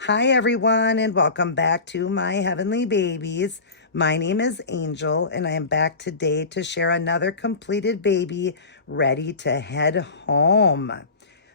Hi, everyone, and welcome back to my heavenly babies. My name is Angel, and I am back today to share another completed baby ready to head home.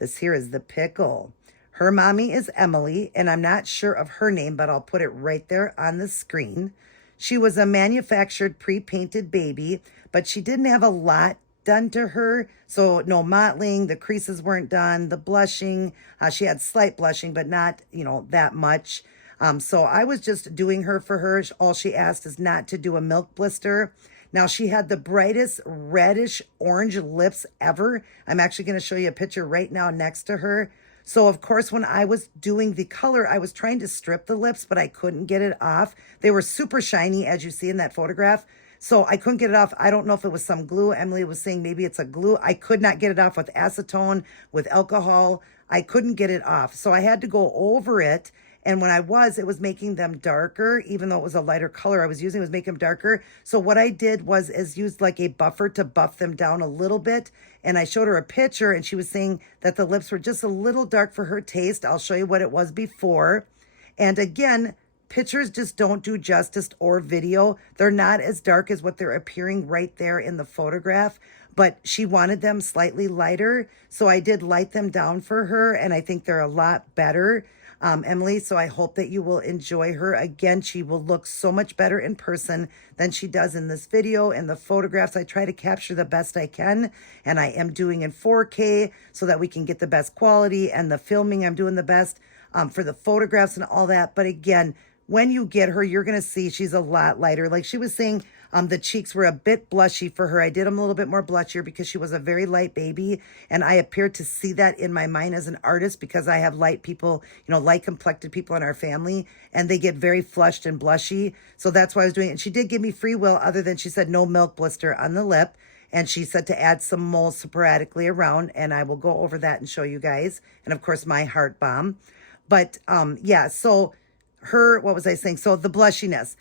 This here is the pickle. Her mommy is Emily, and I'm not sure of her name, but I'll put it right there on the screen. She was a manufactured pre-painted baby, but she didn't have a lot done to her. So no mottling, the creases weren't done, the blushing. She had slight blushing, but not, that much. So I was just doing her for her. All she asked is not to do a milk blister. Now she had the brightest reddish orange lips ever. I'm actually going to show you a picture right now next to her. So of course, when I was doing the color, I was trying to strip the lips, but I couldn't get it off. They were super shiny, as you see in that photograph. So I couldn't get it off. I don't know if it was some glue. Emily was saying maybe it's a glue. I could not get it off with acetone, with alcohol. I couldn't get it off. So I had to go over it. And when it was making them darker, even though it was a lighter color I was using, it was making them darker. So what I did was used like a buffer to buff them down a little bit. And I showed her a picture and she was saying that the lips were just a little dark for her taste. I'll show you what it was before. And again, pictures just don't do justice, or video. They're not as dark as what they're appearing right there in the photograph, but she wanted them slightly lighter. So I did light them down for her, and I think they're a lot better. Emily, so I hope that you will enjoy her. Again, she will look so much better in person than she does in this video. And the photographs, I try to capture the best I can, and I am doing in 4K so that we can get the best quality, and the filming, I'm doing the best for the photographs and all that. But again, when you get her, you're going to see she's a lot lighter. Like she was saying, the cheeks were a bit blushy for her. I did them a little bit more blushier because she was a very light baby. And I appeared to see that in my mind as an artist because I have light people, light complected people in our family, and they get very flushed and blushy. So that's why I was doing it. And she did give me free will, other than she said no milk blister on the lip. And she said to add some moles sporadically around. And I will go over that and show you guys. And of course, my heart bomb. But yeah, so what was I saying? So the blushiness,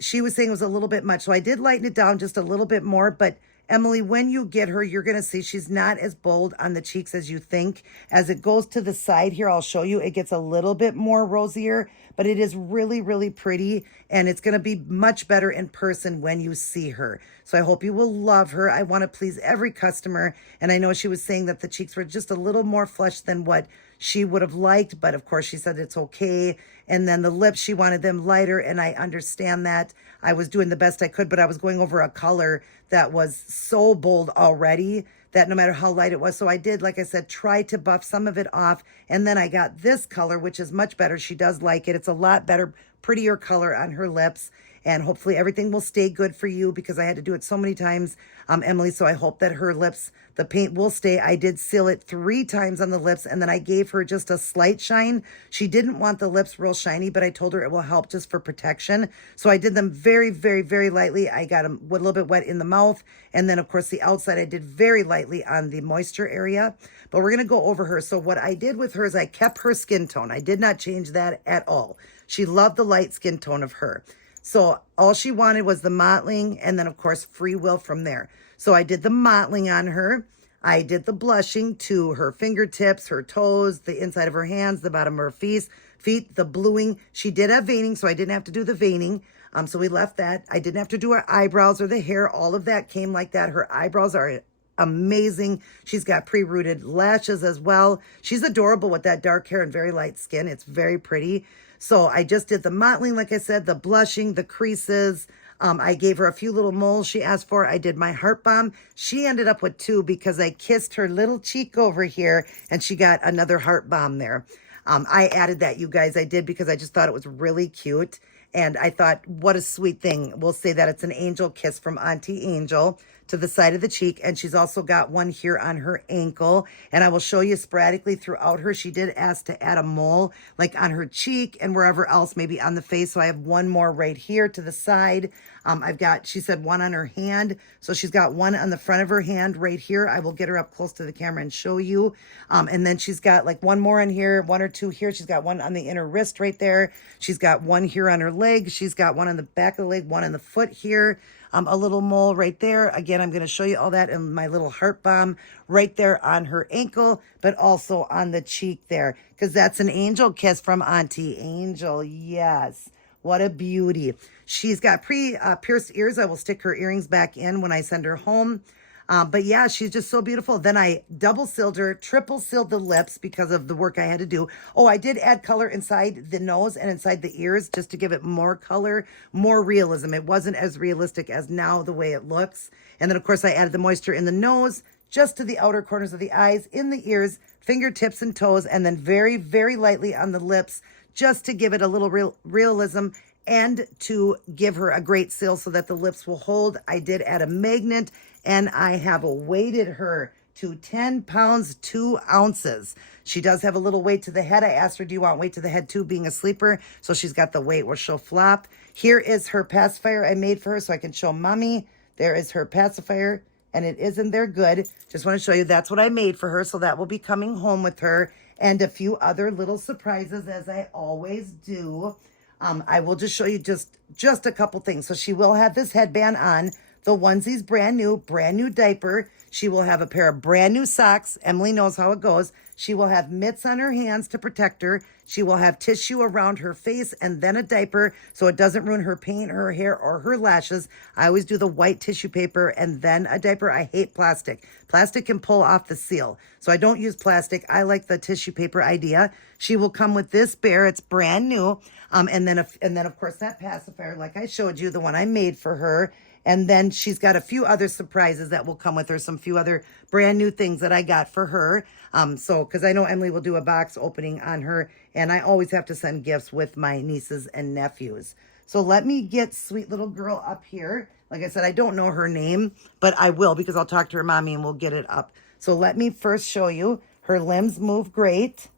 she was saying it was a little bit much. So I did lighten it down just a little bit more. But Emily, when you get her, you're going to see she's not as bold on the cheeks as you think. As it goes to the side here, I'll show you, it gets a little bit more rosier, but it is really, really pretty. And it's going to be much better in person when you see her. So I hope you will love her. I want to please every customer. And I know she was saying that the cheeks were just a little more flushed than what she would have liked, but of course she said it's okay. And then the lips, she wanted them lighter, and I understand that. I was doing the best I could, but I was going over a color that was so bold already that no matter how light it was. So I did, like I said, try to buff some of it off. And then I got this color, which is much better. She does like it. It's a lot better, prettier color on her lips. And hopefully everything will stay good for you because I had to do it so many times, Emily. So I hope that her lips, the paint will stay. I did seal it 3 times on the lips, and then I gave her just a slight shine. She didn't want the lips real shiny, but I told her it will help just for protection. So I did them very, very, very lightly. I got them a little bit wet in the mouth. And then, of course, the outside I did very lightly on the moisture area. But we're going to go over her. So what I did with her is I kept her skin tone. I did not change that at all. She loved the light skin tone of her. So all she wanted was the mottling, and then, of course, free will from there. So I did the mottling on her. I did the blushing to her fingertips, her toes, the inside of her hands, the bottom of her feet, the bluing. She did have veining, so I didn't have to do the veining. So we left that. I didn't have to do her eyebrows or the hair. All of that came like that. Her eyebrows are amazing. She's got pre-rooted lashes as well. She's adorable with that dark hair and very light skin. It's very pretty. So I just did the mottling, like I said, the blushing, the creases. I gave her a few little moles she asked for. I did my heart balm. She ended up with 2 because I kissed her little cheek over here and she got another heart balm there. I added that, you guys. I did because I just thought it was really cute. And I thought, what a sweet thing. We'll say that it's an angel kiss from Auntie Angel to the side of the cheek. And she's also got one here on her ankle. And I will show you sporadically throughout her. She did ask to add a mole like on her cheek and wherever else, maybe on the face. So I have one more right here to the side. I've got, she said, one on her hand. So she's got one on the front of her hand right here. I will get her up close to the camera and show you. And then she's got like one more in here, 1 or 2 here. She's got one on the inner wrist right there. She's got one here on her leg. She's got one on the back of the leg, one on the foot here. a little mole right there. Again, I'm going to show you all that in my little heart balm right there on her ankle, but also on the cheek there, because that's an angel kiss from Auntie Angel. Yes. What a beauty. She's got pierced ears. I will stick her earrings back in when I send her home. But yeah, she's just so beautiful. Then I double sealed her, triple sealed the lips because of the work I had to do. Oh, I did add color inside the nose and inside the ears just to give it more color, more realism. It wasn't as realistic as now the way it looks. And then of course I added the moisture in the nose, just to the outer corners of the eyes, in the ears, fingertips and toes, and then very, very lightly on the lips, just to give it a little realism and to give her a great seal so that the lips will hold. I did add a magnet, and I have weighted her to 10 pounds, 2 ounces. She does have a little weight to the head. I asked her, do you want weight to the head too, being a sleeper? So she's got the weight where she'll flop. Here is her pacifier I made for her so I can show mommy. There is her pacifier, and it is in there good. Just want to show you that's what I made for her, so that will be coming home with her, and a few other little surprises as I always do. I will just show you just a couple things. So she will have this headband on. The onesie's brand new diaper. She will have a pair of brand new socks. Emily knows how it goes. She will have mitts on her hands to protect her. She will have tissue around her face and then a diaper so it doesn't ruin her paint, her hair, or her lashes. I always do the white tissue paper and then a diaper. I hate plastic. Plastic can pull off the seal. So I don't use plastic. I like the tissue paper idea. She will come with this bear. It's brand new. And then of course that pacifier, like I showed you, the one I made for her. And then she's got a few other surprises that will come with her, some few other brand new things that I got for her. Because I know Emily will do a box opening on her, and I always have to send gifts with my nieces and nephews. So let me get sweet little girl up here. Like I said, I don't know her name, but I will because I'll talk to her mommy and we'll get it up. So let me first show you. Her limbs move great.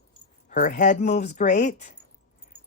Her head moves great.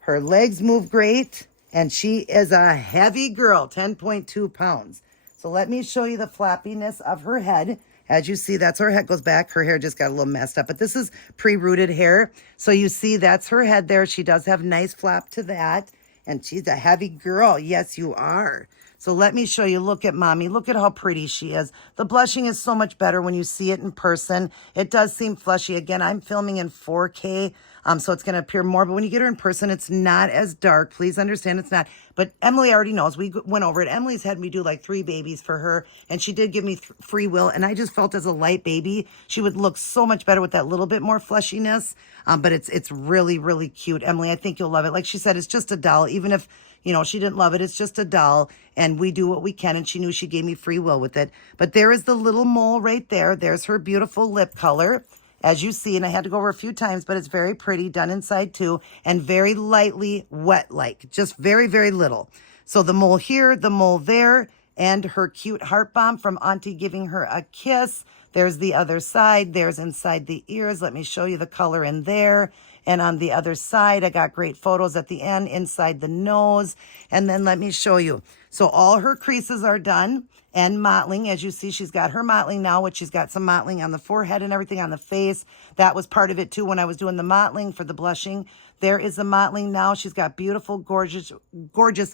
Her legs move great. And she is a heavy girl, 10.2 pounds. So let me show you the flappiness of her head. As you see, that's her head goes back. Her hair just got a little messed up, but this is pre-rooted hair. So you see, that's her head there. She does have nice flap to that. And she's a heavy girl. Yes, you are. So let me show you. Look at mommy. Look at how pretty she is. The blushing is so much better when you see it in person. It does seem fleshy. Again, I'm filming in 4K. So it's going to appear more. But when you get her in person, it's not as dark. Please understand it's not. But Emily already knows. We went over it. Emily's had me do like 3 babies for her. And she did give me free will. And I just felt as a light baby, she would look so much better with that little bit more fleshiness. But it's really, really cute. Emily, I think you'll love it. Like she said, it's just a doll. Even if, she didn't love it, it's just a doll. And we do what we can. And she knew she gave me free will with it. But there is the little mole right there. There's her beautiful lip color. As you see, and I had to go over a few times, but it's very pretty, done inside too, and very lightly wet-like, just very, very little. So the mole here, the mole there, and her cute heart bomb from Auntie giving her a kiss. There's the other side. There's inside the ears. Let me show you the color in there. And on the other side, I got great photos at the end, inside the nose. And then let me show you. So all her creases are done. And mottling, as you see, she's got her mottling now, which she's got some mottling on the forehead and everything on the face. That was part of it too when I was doing the mottling for the blushing. There is the mottling now. She's got beautiful, gorgeous,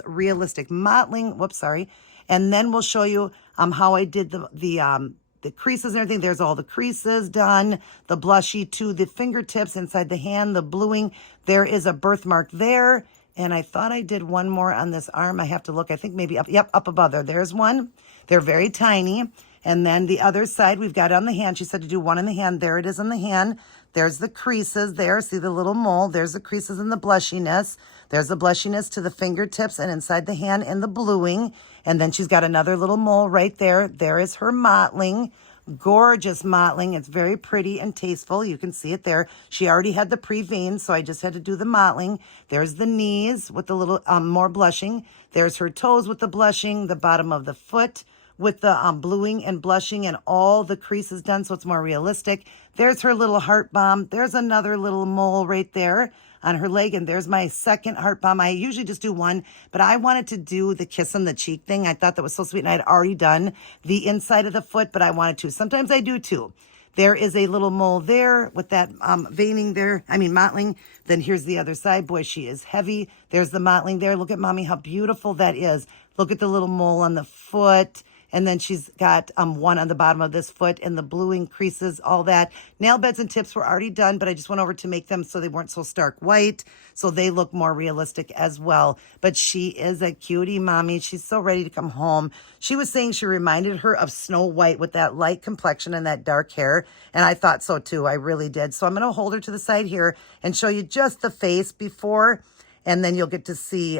realistic mottling. Whoops, sorry. And then we'll show you how I did the creases and everything. There's all the creases done, the blushy to the fingertips inside the hand, the bluing. There is a birthmark there. And I thought I did one more on this arm. I have to look. I think maybe up. Yep, up above there. There's one. They're very tiny. And then the other side, we've got on the hand. She said to do one in the hand. There it is on the hand. There's the creases there. See the little mole? There's the creases and the blushiness. There's the blushiness to the fingertips and inside the hand and the bluing. And then she's got another little mole right there. There is her mottling. Gorgeous mottling. It's very pretty and tasteful. You can see it there. She already had the pre-veins, so I just had to do the mottling. There's the knees with the little more blushing. There's her toes with the blushing, the bottom of the foot with the bluing and blushing, and all the creases done so it's more realistic. There's her little heart bomb. There's another little mole right there on her leg, and there's my second heart bomb. I usually just do one, but I wanted to do the kiss on the cheek thing. I thought that was so sweet, and I had already done the inside of the foot, but I wanted to. Sometimes I do too. There is a little mole there with that veining there. Mottling. Then here's the other side. Boy, she is heavy. There's the mottling there. Look at mommy, how beautiful that is. Look at the little mole on the foot. And then she's got one on the bottom of this foot and the bluing creases, all that. Nail beds and tips were already done, but I just went over to make them so they weren't so stark white, so they look more realistic as well. But she is a cutie, mommy. She's so ready to come home. She was saying she reminded her of Snow White with that light complexion and that dark hair, and I thought so too. I really did. So I'm going to hold her to the side here and show you just the face before, and then you'll get to see,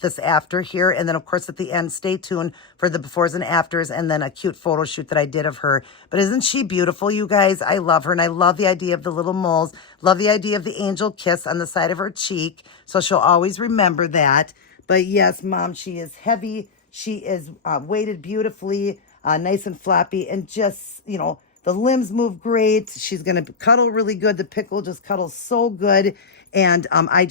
this after here. And then, of course, at the end, stay tuned for the befores and afters and then a cute photo shoot that I did of her. But isn't she beautiful, you guys? I love her, and I love the idea of the little moles. Love the idea of the angel kiss on the side of her cheek. So she'll always remember that. But yes, Mom, she is heavy. She is weighted beautifully, nice and floppy, and just, the limbs move great. She's going to cuddle really good. The pickle just cuddles so good. And I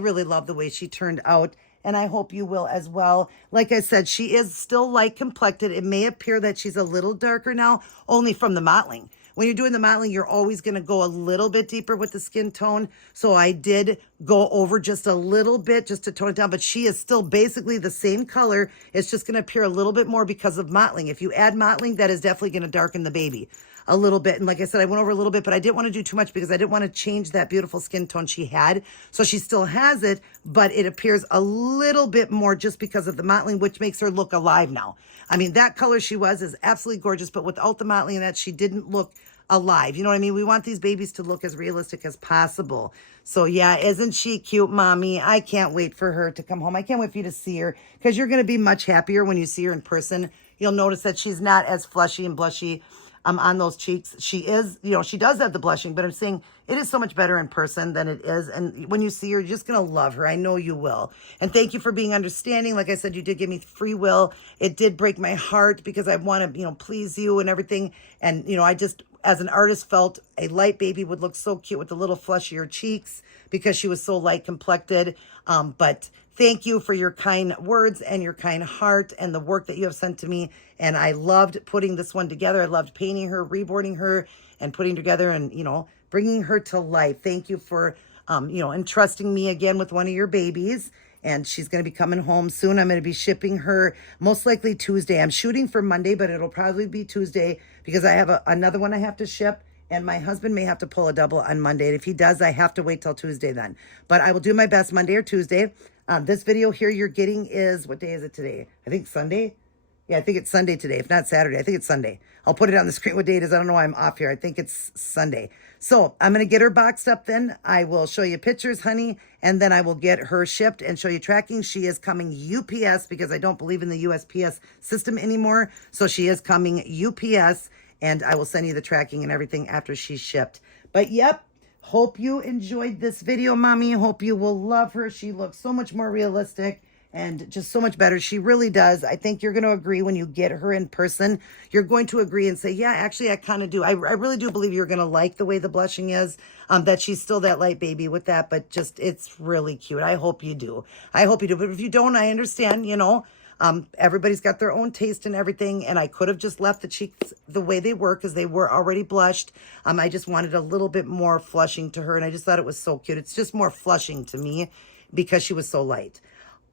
really love the way she turned out. And I hope you will as well. Like I said, she is still light complected. It may appear that she's a little darker now, only from the mottling. When you're doing the mottling, you're always going to go a little bit deeper with the skin tone. So I did go over just a little bit just to tone it down. But she is still basically the same color. It's just going to appear a little bit more because of mottling. If you add mottling, that is definitely going to darken the baby a little bit. And like I said, I went over a little bit, but I didn't want to do too much because I didn't want to change that beautiful skin tone she had. So she still has it, but it appears a little bit more just because of the mottling, which makes her look alive now. I mean, that color she was is absolutely gorgeous, but without the mottling and that, she didn't look alive. You know what I mean? We want these babies to look as realistic as possible. So yeah, isn't she cute, mommy? I can't wait for her to come home. I can't wait for you to see her because you're going to be much happier when you see her in person. You'll notice that she's not as flushy and blushy on those cheeks. She is, she does have the blushing, but I'm saying it is so much better in person than it is. And when you see her, you're just going to love her. I know you will. And thank you for being understanding. Like I said, you did give me free will. It did break my heart because I want to, please you and everything. And, I just, as an artist, felt a light baby would look so cute with the little fleshier cheeks because she was so light complected. But thank you for your kind words and your kind heart and the work that you have sent to me. And I loved putting this one together. I loved painting her, reborning her, and putting together and, bringing her to life. Thank you for, entrusting me again with one of your babies. And she's going to be coming home soon. I'm going to be shipping her most likely Tuesday. I'm shooting for Monday, but it'll probably be Tuesday because I have another one I have to ship. And my husband may have to pull a double on Monday. And if he does, I have to wait till Tuesday then. But I will do my best Monday or Tuesday. This video here you're getting is, what day is it today? I think Sunday. Yeah, I think it's Sunday today. If not Saturday, I think it's Sunday. I'll put it on the screen what day it is. I don't know why I'm off here. I think it's Sunday. So I'm going to get her boxed up then. I will show you pictures, honey, and then I will get her shipped and show you tracking. She is coming UPS because I don't believe in the USPS system anymore. So she is coming UPS, and I will send you the tracking and everything after she's shipped. But yep, hope you enjoyed this video, mommy. Hope you will love her. She looks so much more realistic and just so much better. She really does. I think you're going to agree when you get her in person. You're going to agree and say, yeah, actually, I kind of do. I really do believe you're going to like the way the blushing is, that she's still that light baby with that, but just, it's really cute. I hope you do. I hope you do. But if you don't, I understand, everybody's got their own taste and everything. And I could have just left the cheeks the way they were because they were already blushed. I just wanted a little bit more flushing to her. And I just thought it was so cute. It's just more flushing to me because she was so light.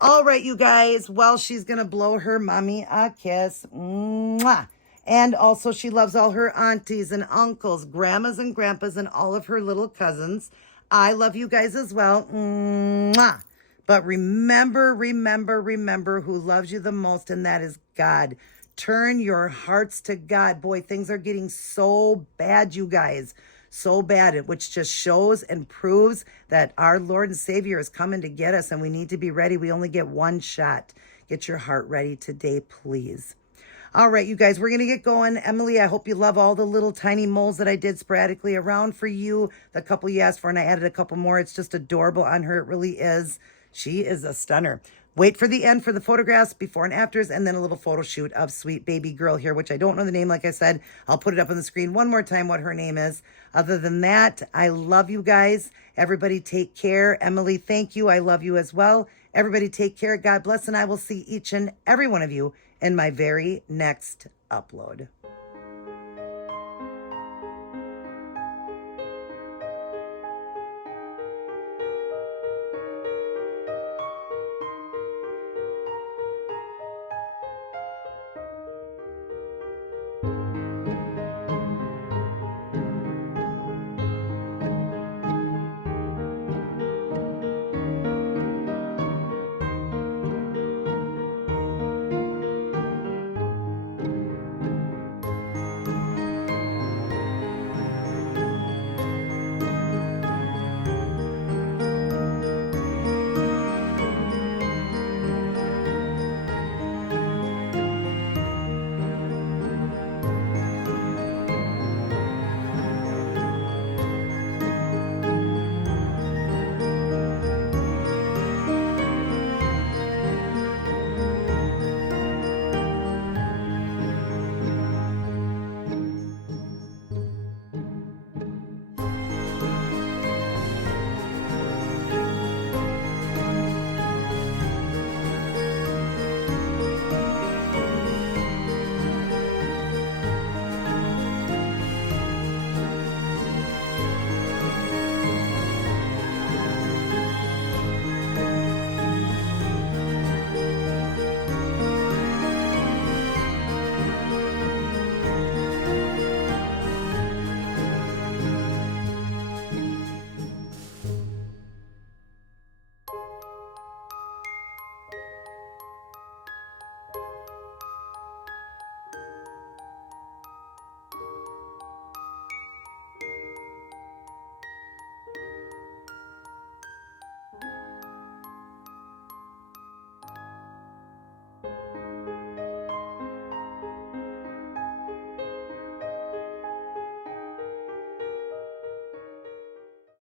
All right, you guys. Well, she's going to blow her mommy a kiss. Mwah. And also she loves all her aunties and uncles, grandmas and grandpas, and all of her little cousins. I love you guys as well. Mwah. But remember who loves you the most, and that is God. Turn your hearts to God. Boy, things are getting so bad, you guys. So bad, which just shows and proves that our Lord and Savior is coming to get us, and we need to be ready. We only get one shot. Get your heart ready today, please. All right, you guys, we're going to get going. Emily, I hope you love all the little tiny moles that I did sporadically around for you. The couple you asked for, and I added a couple more. It's just adorable on her. It really is. She is a stunner. Wait for the end for the photographs, before and afters, and then a little photo shoot of sweet baby girl here, which I don't know the name. Like I said, I'll put it up on the screen one more time what her name is. Other than that, I love you guys. Everybody take care. Emily, thank you. I love you as well. Everybody take care. God bless, and I will see each and every one of you in my very next upload.